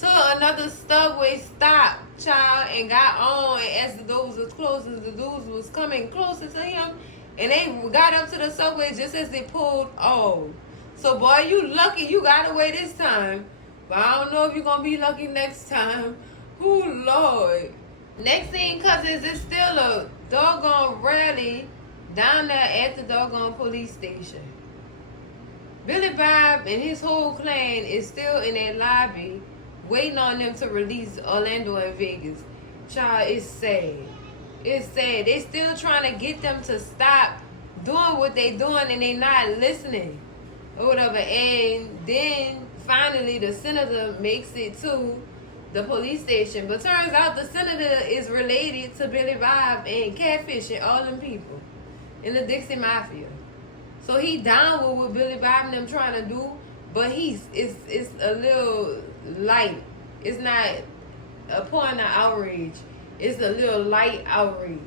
to another subway stop, child, and got on. And as the doors was closing, the dudes was coming closer to him. And they got up to the subway just as they pulled off. So, boy, you lucky you got away this time. But I don't know if you're going to be lucky next time. Ooh, Lord. Next thing, cousins, it's still a doggone rally down there at the doggone police station. Billy Bob and his whole clan is still in that lobby waiting on them to release Orlando and Vegas. Child, it's sad. It's sad. They still trying to get them to stop doing what they doing and they not listening or whatever. And then finally the senator makes it to the police station. But turns out the senator is related to Billy Bob and Catfish and all them people in the Dixie Mafia. So he down with what Billy Bob and them trying to do, but it's a little light. It's not a point of outrage. It's a little light outrage.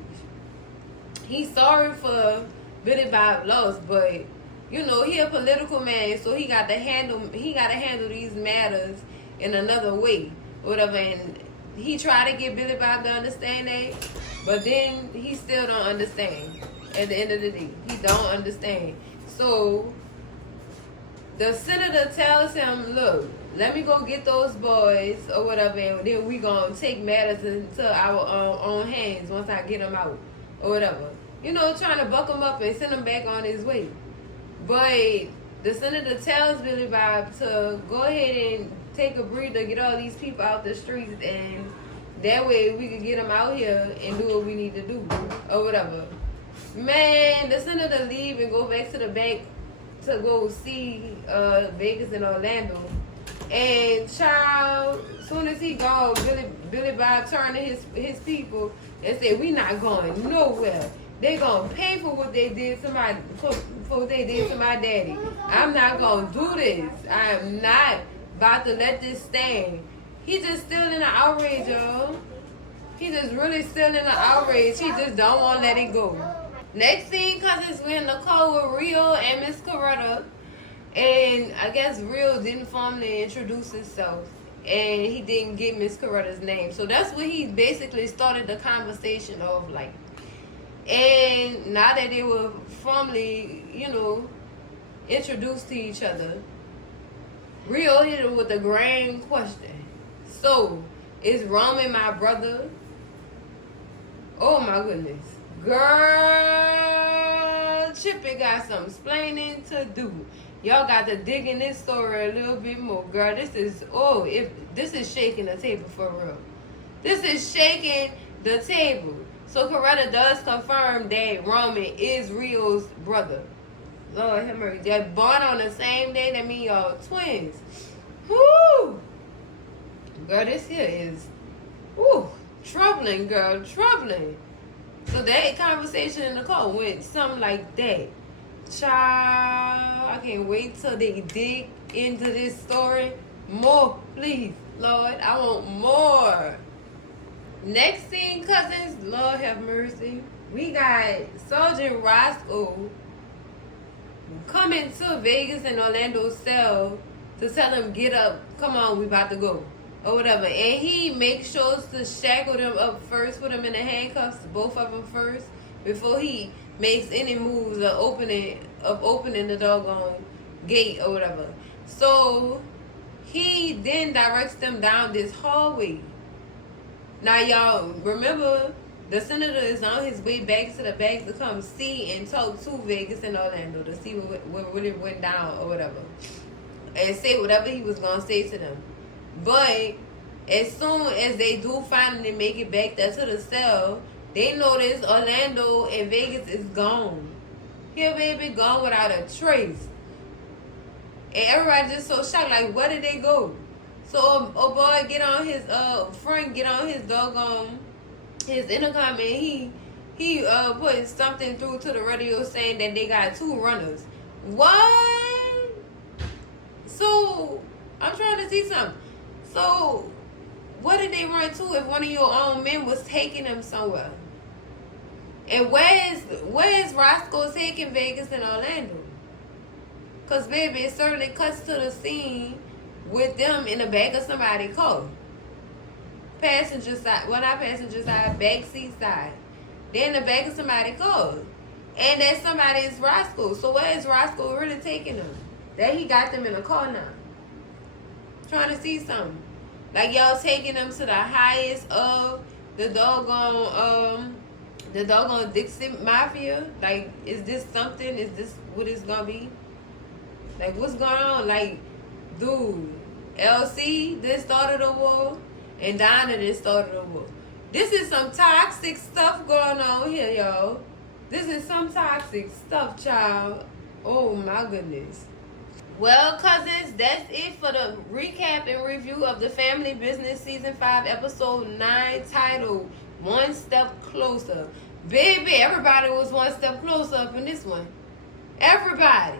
He's sorry for Billy Bob loss, but you know he a political man, so he got to handle these matters in another way, whatever. And he tried to get Billy Bob to understand that, but then he still don't understand. At the end of the day, he don't understand. So the senator tells him, look, let me go get those boys or whatever, and then we gonna take matters into our own hands once I get them out or whatever. You know, trying to buck him up and send him back on his way. But the senator tells Billy Bob to go ahead and take a breather, get all these people out the streets, and that way we can get them out here and do what we need to do or whatever. Man, the senator leave and go back to the bank to go see Vegas and Orlando. And child, soon as he gone, Billy Bob turned to his people and said, we not going nowhere. They gonna pay for what they did to my for what they did to my daddy. I'm not gonna do this. I am not about to let this stand. He just still in the outrage, y'all. He just really still in the outrage. He just don't want to let it go. Next thing, cousins, we're in the call with Rio and Miss Coretta. And I guess Rio didn't formally introduce himself. And he didn't get Miss Coretta's name. So that's what he basically started the conversation of, like. And now that they were formally, you know, introduced to each other, Rio hit him with a grand question. So, is Roman my brother? Oh my goodness. Girl, Chippy got some explaining to do. Y'all got to dig in this story a little bit more. Girl, this is shaking the table for real. This is shaking the table. So Coretta does confirm that Roman is Rio's brother. Lord have mercy. They're born on the same day. That mean y'all twins. Whoo! Girl, this here is troubling, girl, troubling. So that conversation in the car went something like that. Child, I can't wait till they dig into this story. More, please, Lord. I want more. Next thing, cousins, Lord have mercy. We got Sergeant Roscoe coming to Vegas and Orlando's cell to tell him, get up, come on, we about to go. Or whatever. And he makes sure to shackle them up first, put them in the handcuffs, both of them first, before he makes any moves of opening the doggone gate or whatever. So he then directs them down this hallway. Now y'all remember the senator is on his way back to the bank to come see and talk to Vegas and Orlando to see what really went down or whatever. And say whatever he was gonna say to them. But as soon as they do finally make it back there to the cell, they notice Orlando and Vegas is gone. Here, baby, gone without a trace. And everybody just so shocked, like, where did they go? So, oh boy, get on his doggone, his intercom, and he put something through to the radio saying that they got 2 runners. What? So, I'm trying to see something. So, what did they run to if one of your own men was taking them somewhere? And where's Roscoe taking Vegas and Orlando? Because, baby, it certainly cuts to the scene with them in the back of somebody's car. Passenger side, well, not passenger side, back seat side. They're in the back of somebody's car. And that somebody is Roscoe. So where is Roscoe really taking them? That he got them in a car now. Trying to see something. Like y'all taking them to the highest of the doggone Dixie Mafia. Like, is this something? Is this what it's gonna be? Like, what's going on? Like, dude, LC this started the war, and Donna this started the war. This is some toxic stuff going on here, y'all. This is some toxic stuff, child. Oh my goodness. Well, cousins, that's it for the recap and review of the Family Business Season 5, Episode 9, titled One Step Closer. Baby, everybody was one step closer up in this one. Everybody.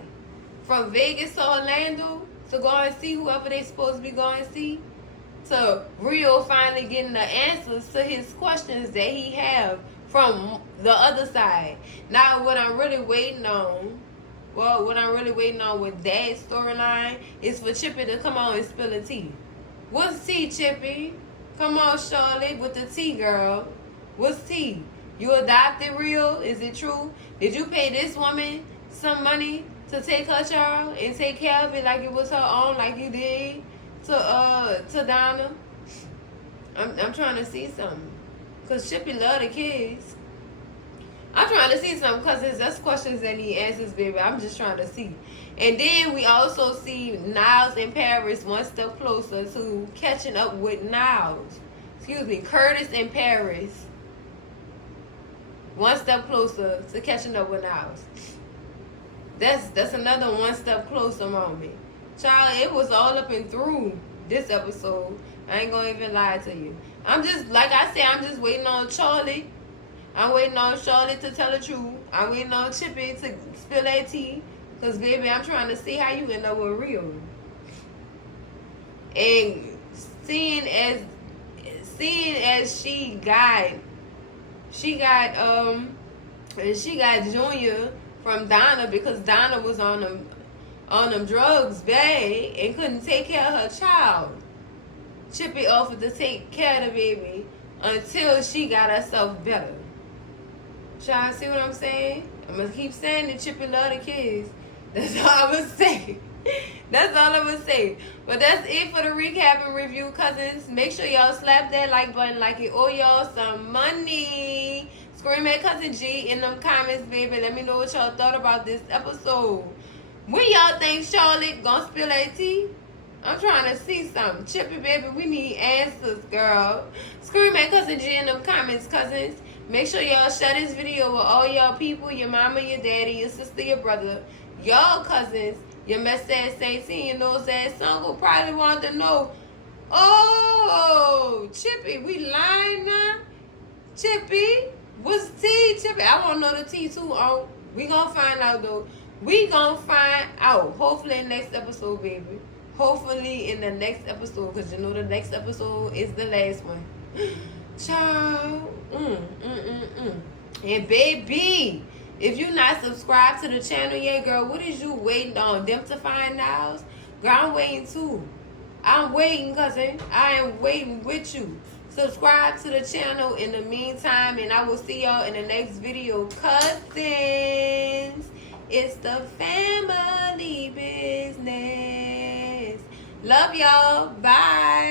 From Vegas to Orlando to go and see whoever they supposed to be going to see, to Rio finally getting the answers to his questions that he have from the other side. Now, what I'm really waiting on with that storyline is for Chippy to come on and spill the tea. What's tea, Chippy? Come on, Charlotte, with the tea, girl. What's tea? You adopted Rio? Is it true? Did you pay this woman some money to take her child and take care of it like it was her own, like you did to Donna? I'm trying to see something. Because Chippy love the kids. I'm trying to see something because that's questions that need answers, baby. I'm just trying to see. And then we also see Niles and Paris one step closer to catching up with Niles. Curtis and Paris one step closer to catching up with Niles. That's another one step closer moment. Child, it was all up and through this episode. I ain't gonna even lie to you. I'm just, like I said, I'm just waiting on Charlie. I'm waiting on Charlotte to tell the truth. I'm waiting on Chippy to spill that tea. Because, baby, I'm trying to see how you end up with Rio. And seeing as she got Junior from Donna, because Donna was on them drugs bad and couldn't take care of her child. Chippy offered to take care of the baby until she got herself better. Y'all see what I'm saying? I'm going to keep saying that Chippy love the kids. That's all I'm going to say. That's all I'm going to say. But that's it for the recap and review, cousins. Make sure y'all slap that like button like it owe y'all some money. Scream at Cousin G in them comments, baby. Let me know what y'all thought about this episode. When y'all think Charlotte gonna spill that tea? I'm trying to see something. Chippy, baby, we need answers, girl. Scream at Cousin G in them comments, cousins. Make sure y'all share this video with all y'all people, your mama, your daddy, your sister, your brother, y'all cousins, your mess ass Sainty, your nose ass uncle probably want to know, oh, Chippy, we lying now? Chippy, what's tea, Chippy? I want to know the tea too. Oh, we gonna find out though. We gonna find out. Hopefully in the next episode, baby. Hopefully in the next episode, because you know the next episode is the last one. Child. And baby, if you not subscribed to the channel yet, girl, what is you waiting on? Them to find out? Girl, I'm waiting too. I'm waiting, cousin. I am waiting with you. Subscribe to the channel in the meantime, and I will see y'all in the next video, cousins. It's the family business. Love y'all. Bye.